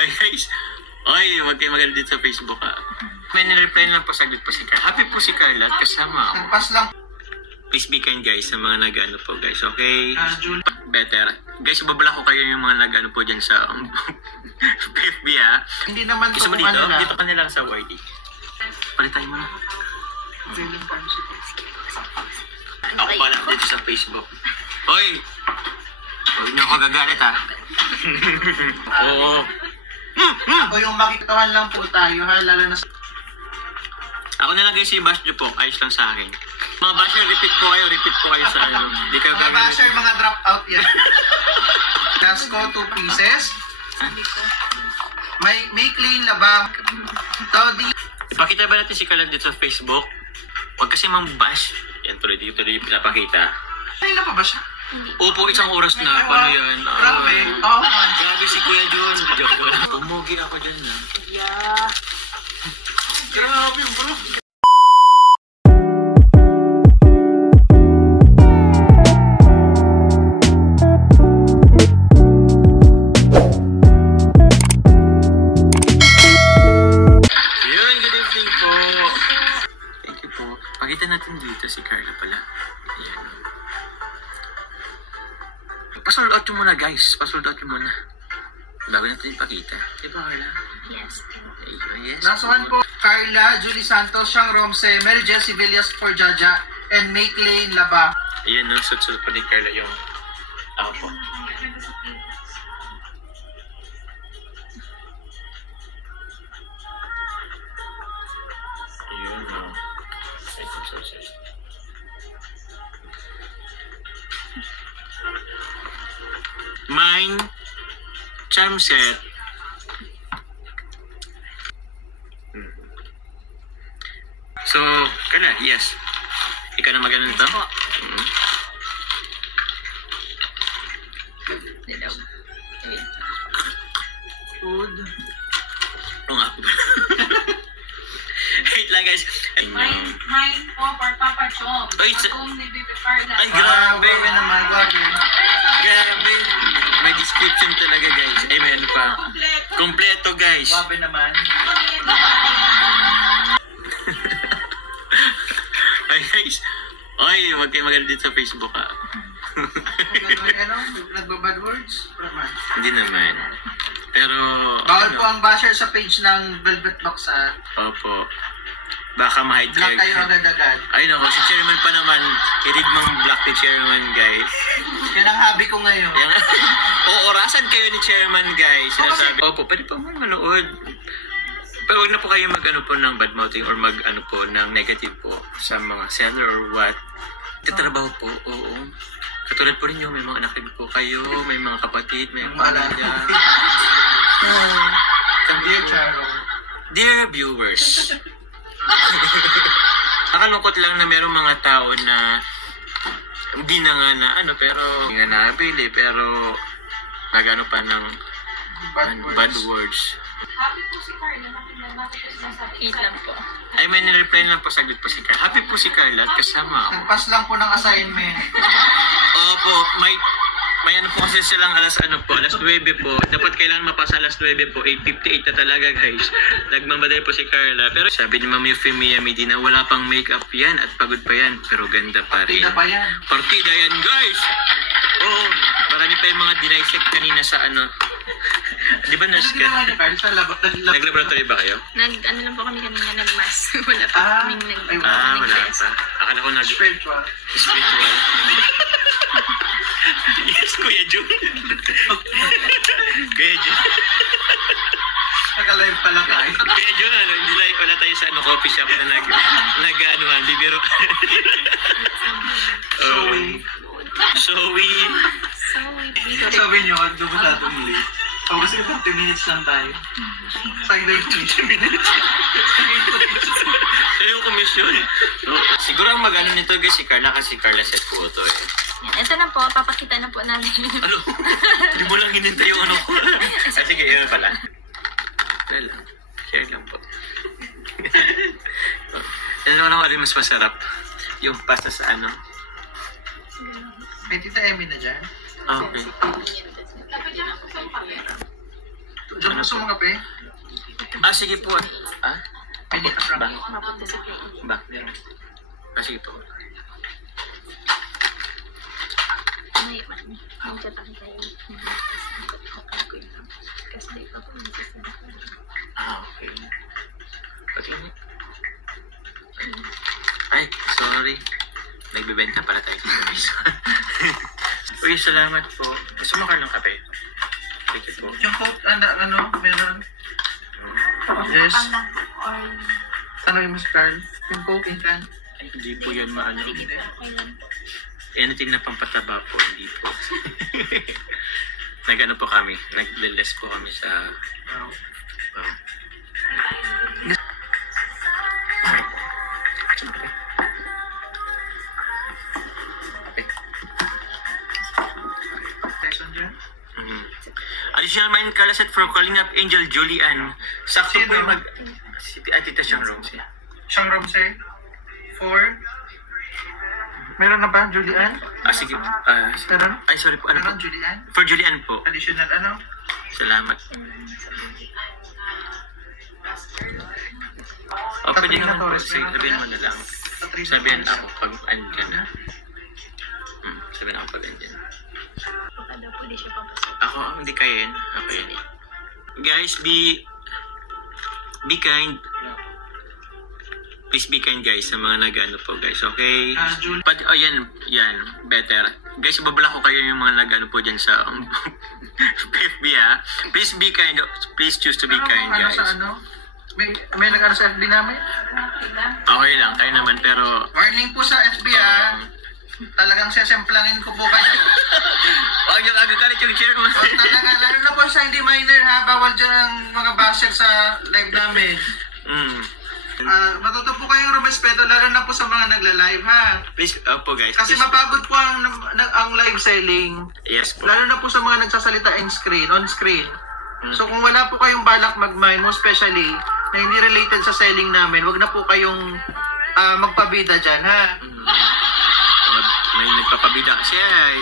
Hi guys! Oy, huwag kayo magalit dito sa Facebook ha. May nireply lang po, sagot po si Carla. Happy po si Carla at kasama ako. Nagpas lang. Please be kind guys sa mga nag-ano po guys, okay? Better. Guys, babala ko kayo yung mga nag-ano po dyan sa FB ha. Hindi naman Gusto mo kung dito? ano na. Dito ka nila sa YD. Palit tayo muna. Ako pa lang dito sa Facebook. Hoy! Huwag niyo ako gagalit ha. Oo. Ako yung makikitahan lang po tayo ha, lalo na sa... Ako na lang guys, si Bash nyo po. Ayos lang sa akin. Mga basher, repeat po kayo sa ano. Di ka Mga basher, mga drop out yan. Nasco, 2 pieces. May clean labang. Toddy. Ipakita ba natin si Carla dito sa Facebook? Huwag kasi mang-bash. Yan, tuloy yung pinapakita. Ay, na pa ba siya? Opo, isang oras na. Paano yan? Grabe. Oo, man. Grabe si Kuya John. Joke lang. Pumugi ako dyan na. Yeah. Grabe, bro. Yun, good evening po. Thank you po. Pakita natin dito si Carla pala. Ayan. Pasold out nyo muna guys. Pasold out nyo muna. Bago natin ipakita. Diba Carla? Yes. Ayun, yes. Last one po, Carla, Julie Santos, Shang Romse, Mary Jessie Villas for Jaja, and Make Lane Laba. Ayan, no? Sud-sud po ni Carla yung ako po. Ayun, no? Mine charm set. So, Carla, yes. Ikaw na magano nito? Po. Food. Oo nga po. Wait lang guys. Mine po for Papa Chom. Ay, Atong ni Bibi Carla. Ay, Grabe grabe. naman, grabe. Grabe. May description talaga guys. Ay, may ano pa. Kompleto guys. Grabe naman. Ay guys. Ay, huwag kayo magalit dito sa Facebook ha. Ano? Nagbabad words? Naman. Hindi naman. Pero, Bawal po ang basher sa page ng Velvet Box ha. Opo. Baka ma-hide Block kayo kayo. agad-agad. Ay nako, si Chairman pa naman. I-read mong block ni Chairman guys. Yan ang hobby ko ngayon. Yan. Orasan kayo ni Chairman guys. Sinasabi. Opo, pwede pa mo manood. Pero huwag na po kayo mag-ano po ng bad mouthing or mag-ano po ng negative po sa mga seller or what. Katrabaho po, oo. Katulad po rin may mga anak din po kayo, may mga kapatid, may mga pamilya. Dear Charo. Dear viewers, nakalungkot lang na merong mga tao na hindi na nga na ano, pero hindi nga nabili, pero nagano pa ng bad words. Happy po si Carla. Eat lang po. Ay, may nireply lang po, sagot po si Carla. Happy po si Carla at kasama ako. Nagpas lang po ng assignment. Opo, may ano po kasi silang alas 9 po. Dapat kailangan mapasa alas 9 po. 8:58 na talaga guys. Nagmamadali po si Carla. Pero sabi ni Ma'am Euphemia Medina, wala pang makeup yan at pagod pa yan. Pero ganda pa rin. Partida pa yan. Partida yan guys! Oo, marami pa yung mga dissect kanina sa ano. Di ba nurse ka? Ano ginawa niyo, Carl? Sa Nag-laboratory ba kayo? Ano lang po kami kanina, nag-mass. Wala pa kaming ay, Wala pa. Akala ko spiritual. spiritual. Yes, Kuya Jun. Kuya Jun. Naka-live pala tayo. Kuya Jun, hindi live pala tayo sa coffee shop na nag-anuhan, bibiro. Showy. Sabi niyo, doon sa ating muli. Kasi 30 minutes lang tayo. Sayang 20 minutes. Yung komisyon. Siguro ang mag-ano nito guys, si Carla kasi Carla set po ito eh. Yan, ito na po, papakita na po namin. Ano? Hindi mo lang hinintay yung ano ko. Sige, yun pala. Wala lang. Share lang po. Ano naman ako alin mas masarap? Yung pasta sa ano? May tita Emmy na dyan. Okay. Diyan gusto mo kape? Sige po. Pwede ka from. Mapunta sa kayo. Ba? Sige po. May magkatang tayo. Kasi di pa po nagsasabi ko. Okay. Pati mo. Ay, sorry. Nagbibenta pala tayo sa service. Uy, salamat po. Gusto mo ka ng kape? Thank you po. Yung coke, meron. Yes. Or Ano yung Miss Carl? Yung coke, yung can. Ay, hindi po yan maano. okay lang po. Anything na pampataba po, hindi po. Nag-ano po kami, nag-less po kami sa... Wow. Lesson dyan? Additional mind kalaset for calling up Angel Julian. Sakto po Sino? yung mag... Tita siyang room siya. Siyang Romse? 4? Meron na ba, Julian? Sige. Meron? Ay, sorry po. Ano po? Meron, Julian? For Julian po. Additional ano? Salamat. O, pwede Katrina naman po. Torres, Sige, meron sabihin ka mo na lang. Katrina Sabihin Torres. ako pag andyan na. Sabihin ako pag andyan. Baka daw po di siya papasok. Ako, hindi kayin. Ako yun. Guys, be kind. Please be kind, guys, sa mga nag-ano po, guys. Okay? Julie. Yan. Better. Guys, babala ko kayo yung mga nag-ano po dyan sa FB, ha? Please be kind. Please choose to be kind, Ano guys. sa ano? May nag-ano sa FB namin? Okay lang, kayo naman, pero... Warning po sa FB Talagang sesemplangin ko po kayo. Huwag niyo agagalit yung chairman. Talaga, lalo na po sa hindi minor ha. Bawal dyan ang mga basher sa live namin. Matuto po kayong rumespeto lalo na po sa mga nagla-live ha. Please, po guys. Kasi please. mapagod po ang live selling. Yes po. Lalo na po sa mga nagsasalita on screen. So kung wala po kayong balak mag-mine, most especially na hindi related sa selling namin, wag na po kayong magpabida dyan ha. May nagpapabida kasi ay.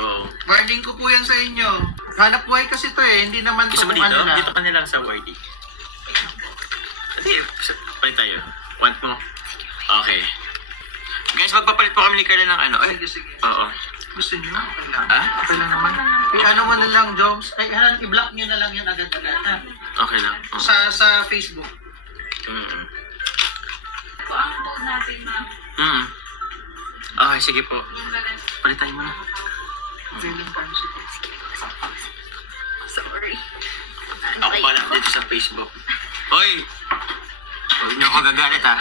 Oo. Warning ko po yan sa inyo. Hanap buhay kasi to hindi naman to Gusto mo kung dito? ano na. Dito ka nilang sa YD. Kasi, palit tayo. Want mo? Okay. Guys, magpapalit po kami ni Carla ng ano. Ay, Sige, sige. oo. Gusto nyo? Okay lang. Ha? Okay lang naman. I-ano mo na lang, Joms. I-block nyo na lang yan agad-agad. Ha? Okay lang. Oo. Sa Facebook. Kung ang code natin, ma'am, Okay, sige po. yung balance. Palit tayo muna. Okay lang tayo sige. Sorry. Ako pala dito sa Facebook. Hoy! Huwag niyo ako gagalit, ha?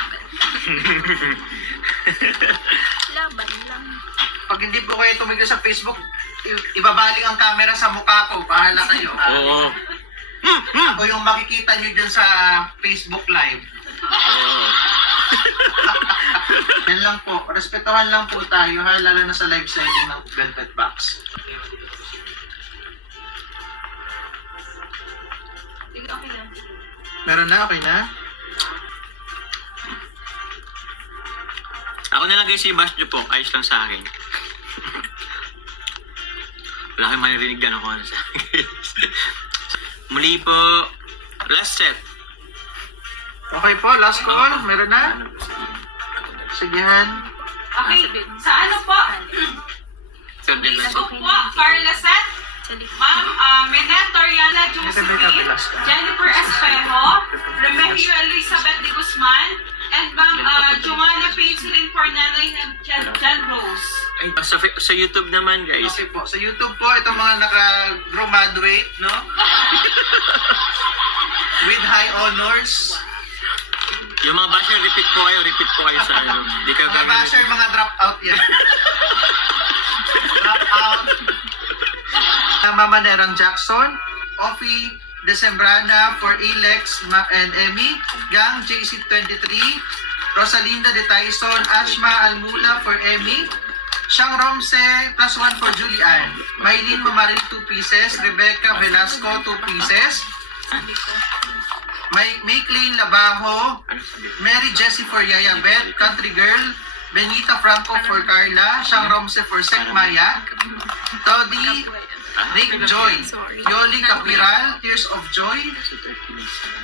Laban lang. Pag hindi po kayo tumigil sa Facebook, ibabaling ang camera sa mukha ko. Bahala kayo. Ha? Oo. Ako yung makikita nyo dyan sa Facebook Live. Oo. Yan lang po. Respetuhan lang po tayo ha. Lalo na sa live selling ng Velvet Box. Sige, okay lang. Meron na? Okay na? Ako na lang guys si Bash po. Ayos lang sa akin. Wala kayong maririnig na ako ano sa akin. Muli po. Last set. Okay po. Last call. Meron na? Sigehan. Okay, sa ano po? Facebook po, Carla Sat, Ma'am Menet Toriana Josephine, Jennifer Espejo, Remigio Elizabeth de Guzman, and Ma'am Joanna Painsulin for Nanay and Jan Rose. Ay, sa YouTube naman guys. Okay po. Sa YouTube po, itong mga naka-graduate, no? With high honors. Yung mga basher, repeat po kayo sa ano. Di kayo Mga basher, mga drop out yan. Drop out. Mama Nerang Jackson, Offie Decembrana for Elex and Emmy, Gang JC23, Rosalinda de Tyson, Ashma Almula for Emmy, Shang Romse +1 for Julian, Maylin Mamaril 2 pieces, Rebecca Velasco 2 pieces, Maylin Labajo, Mary Jessie for Yaya Beth, Country Girl, Benita Franco for Carla, Shang Romse for Sek Maya, Toddy Rick Joy. Yoli Capiral, Tears of Joy.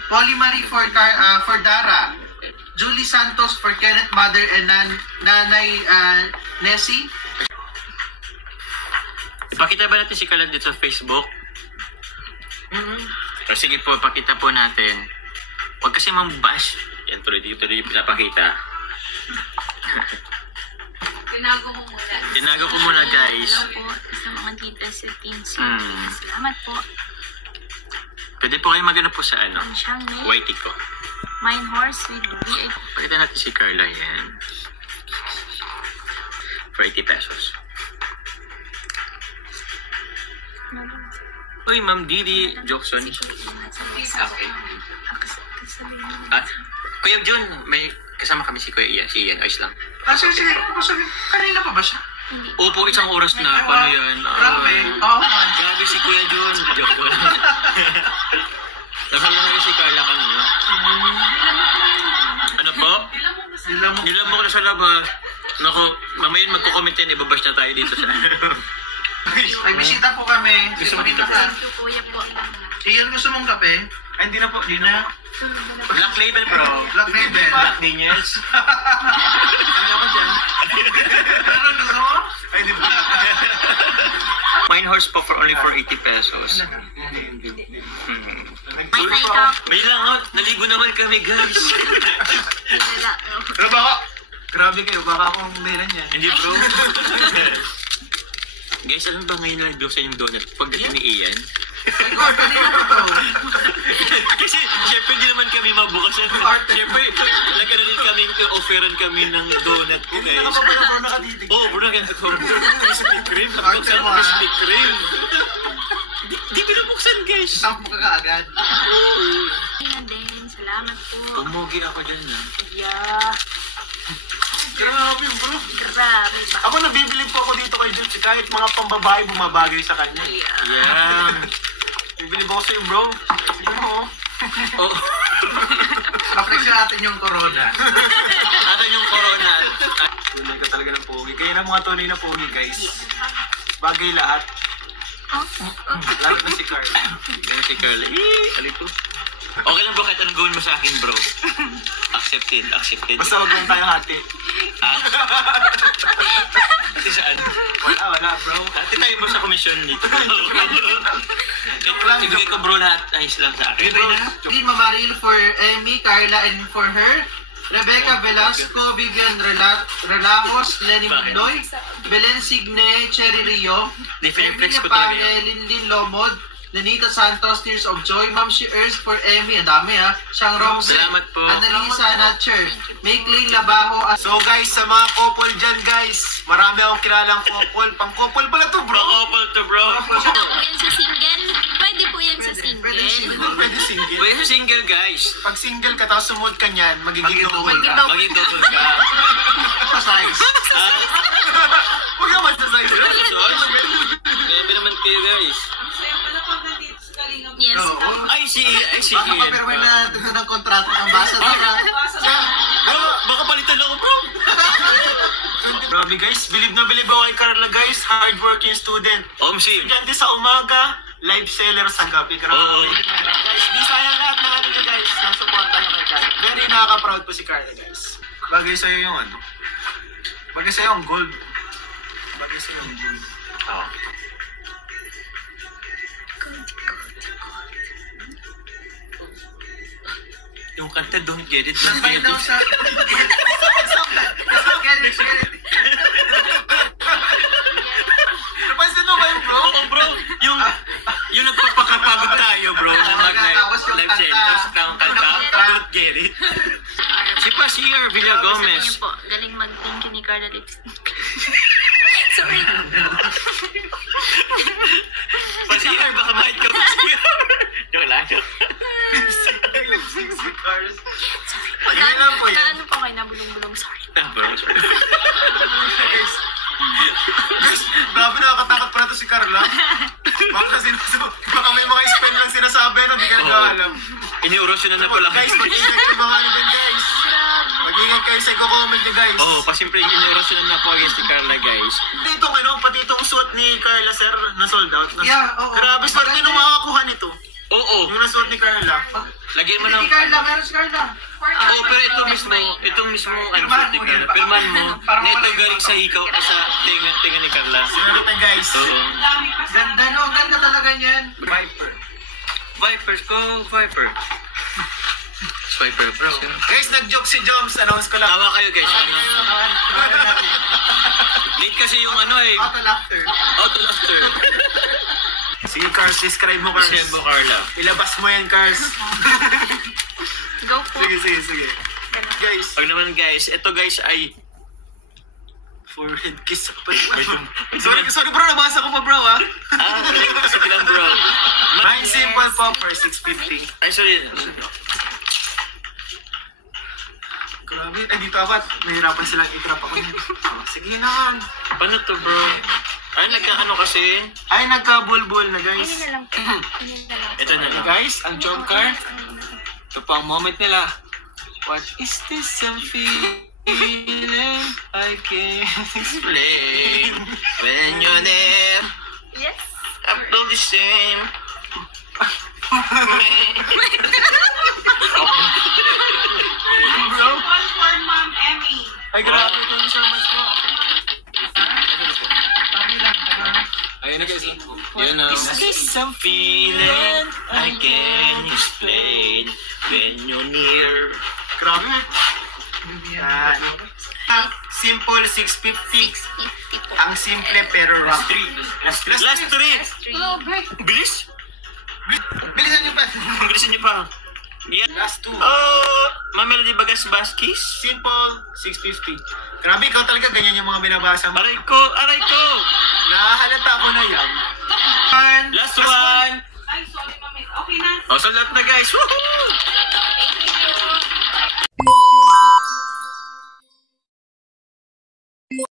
Polly Marie for Dara. Julie Santos for Kenneth Mother and Nanay Nessie. Ipakita ba natin si Carla dito sa Facebook? O sige po, pakita po natin. Huwag kasi mang-bash. Yan, tuloy-tuloy pinapakita. Tinago mo muna. Tinago ko muna, guys. Hello po sa mga tita sa Team Sweet. Salamat po. Pwede po kayo magano po sa ano? Ang siyang may Whitey ko. Mine Horse with VIP. Pakita natin si Carla yan. For 80 pesos. Uy, Ma'am Didi Jokson. Kuya Jun, may kasama kami si Kuya Ian. Si Ian, ayos lang. Sige. Kanina pa ba siya? Opo, isang oras na. Paano yan? Grabe. Oo. Grabe si Kuya Jun. Joke ko lang. Nakala ko si Carla kanina. Ano po? Nilam mo ko na sa labas. Naku, mamayin magkukomment yan. Ibabash na tayo dito sa May bisita po kami. Gusto mo dito po? Thank you, Kuya po. Iyan, gusto mong kape? Ay, hindi na po. Hindi na. Black Label, bro. Black Label. Ninyes. Kaya ko dyan. Ano gusto mo? Ay, di ba? Mine Horse po for only for 80 pesos. May naika. May langot. Naligo naman kami, guys. Pero baka, grabe kayo. Baka akong meron yan. Hindi, bro. Guys, alam ba ngayon na nagdosa yung donut pagdating ni Ian? Ay, ko, kanina po to. Kasi, syempre, hindi naman kami mabukas. Syempre, nagkano din kami, offeran kami ng donut ko, guys. Hindi ka pa pala bro nakatitig. Oo, bro, Krispy Kreme. Arte mo, ha? Krispy Kreme. Di binubuksan, guys. Sampo ka kaagad. Ina din. Salamat po. Umugi ako dyan, ha? Yeah. Grabe bro. Grabe ba? Ako nabibili po ako dito kay Jutsi kahit mga pambabae bumabagay sa kanya. Yeah. Bibili ba ako sa'yo bro? Sige mo. Oh. Reflection natin yung corona. Asan yung corona? Tunay ka talaga ng pogi. Kaya na mga tunay na pogi guys. Bagay lahat. Lalo na si Carla. Ano si Carla? Alay ko. Okay lang bro, kahit anong gawin mo sa akin bro. Accepted. Basta wag lang tayo hati. Ah? Kasi saan? Wala bro. Hati tayo bro sa komisyon dito. Ibigay ko bro lahat. Ayos lang sa akin. Din Mamaril for Emmy, Carla, and for her. Rebecca Velasco, Vivian Relajos, Lenny Magnoy, Belen Signe, Cherry Rio, Different flex ko Pane, talaga yun. Linlin Lomod, Lenita Santos, Tears of Joy, Ma'am She Earns for Emmy, ang dami ha, Siyang Romse, Salamat po. Annalisa Natcher, Maykling Labajo. So guys, sa mga couple dyan guys, marami akong kilalang couple, pang couple pala to bro. Couple to bro. Pwede po yan sa single. Pwede po yan sa single. Pwede single. Pwede sa single guys. Pag single ka tapos sumod ka niyan, magiging double ka. Maging double ka. Size. Huwag naman sa size. Grabe naman kayo guys. Masaya pala pag nandito sa Kalingap. Yes. Ay si Baka Ian. pa-perme na ito ng kontrata ng basa nila. Baka palitan ako bro. Grabe guys, bilib na bilib ako kay Carla guys, hardworking student. Omsim. Estudyante sa umaga, live seller sa gabi. Grabe. Oo. Guys, di sayang lahat ng ano nyo guys, ng suporta nyo kay Carla. Very nakaka-proud po si Carla guys. Bagay sa'yo yung ano? Bagay sa'yo yung gold. Bagay sa'yo yung gold. Oo. Yung kanta, don't get it. Don't get it. sa... Get it. Napansin mo ba yung bro? Oo bro, yung nagpapakapagod tayo bro. Na Tapos yung live set, kanta. tapos ang kanta, don't get it. Si Pasier Villa Gomez. Sabi niya po, galing mag-thank you ni Carla Lipstick. Sorry. Pasier, baka mahit ka Pasier. Joke lang. Ganyan lang po yan. Ano pa kayo nabulong-bulong? Sorry. Ah, bro, sorry. Guys, grabe nakakatakot pala to si Carla. Baka may mga spell lang sinasabi na di ka na alam. Iniurosyon na pala. Guys, mag-ingat yung mga ano dyan guys. Grabe. Mag-ingat kayo sa comment nyo, guys. Oo, pasimpre yung orasyon na po against ni Carla, guys. Pati itong, pati itong suot ni Carla, sir, na sold out. Yeah, oo. Grabe, swerte nung makakuha nito. Oo. Yung nasuot ni Carla. Lagyan mo Hindi ng... si Carla, meron si Carla. Oo, pero itong mismo, ano, suot ni Carla. Pirman mo, na ito galing sa hikaw, sa tinga ni Carla. Sinalitan, guys. Oo. Dami pa sa... Ganda no, ganda talaga niyan. Vipers ko, Viper. Viper, bro. Guys, nag-joke si Joms. Announce ko lang. Tawa kayo, guys. Ano? Late kasi yung ano eh. Auto laughter. Auto laughter. Sige, Cars. Describe mo, Cars. Sembo Carla. Ilabas mo yan, Cars. Go po. Sige. Guys, Pag naman guys, ito guys ay... forehead kiss. Sorry bro, nabasa ko pa bro ha. Kasi bilang bro. Mine simple po for 650. Ay, sorry. Grabe, ay dito apat. Nahirapan silang i-crop ako. Sige naman. Paano to bro? Ay, nagka-ano kasi? Ay, nagka-bulbul na guys. Ayun na lang po. Ayun na lang. Ito na lang. Guys, ang job card. Ito po ang moment nila. What is this I'm feeling? I can't Explain when you're there. Yes. I feel the same. bro. All for Ma'am Emmy. Ay, grabe. Thank you so much po. Ayun na guys. You know, this I'm feeling I can't explain when you're near. Grabe. Yan. Simple 650. Ang simple pero rough. Last three. Oh, break. Bilis. Bilisan niyo pa. Bilisan niyo pa. Yan. Last two. Oh, Mamelody Bagas Baskis. Simple 650. Grabe, ikaw talaga ganyan yung mga binabasa mo. Aray ko, aray ko. Nahalata ko na yan. Last one. Ay, sorry, Ma'am. Okay na. Oh, so lahat na guys. Woohoo!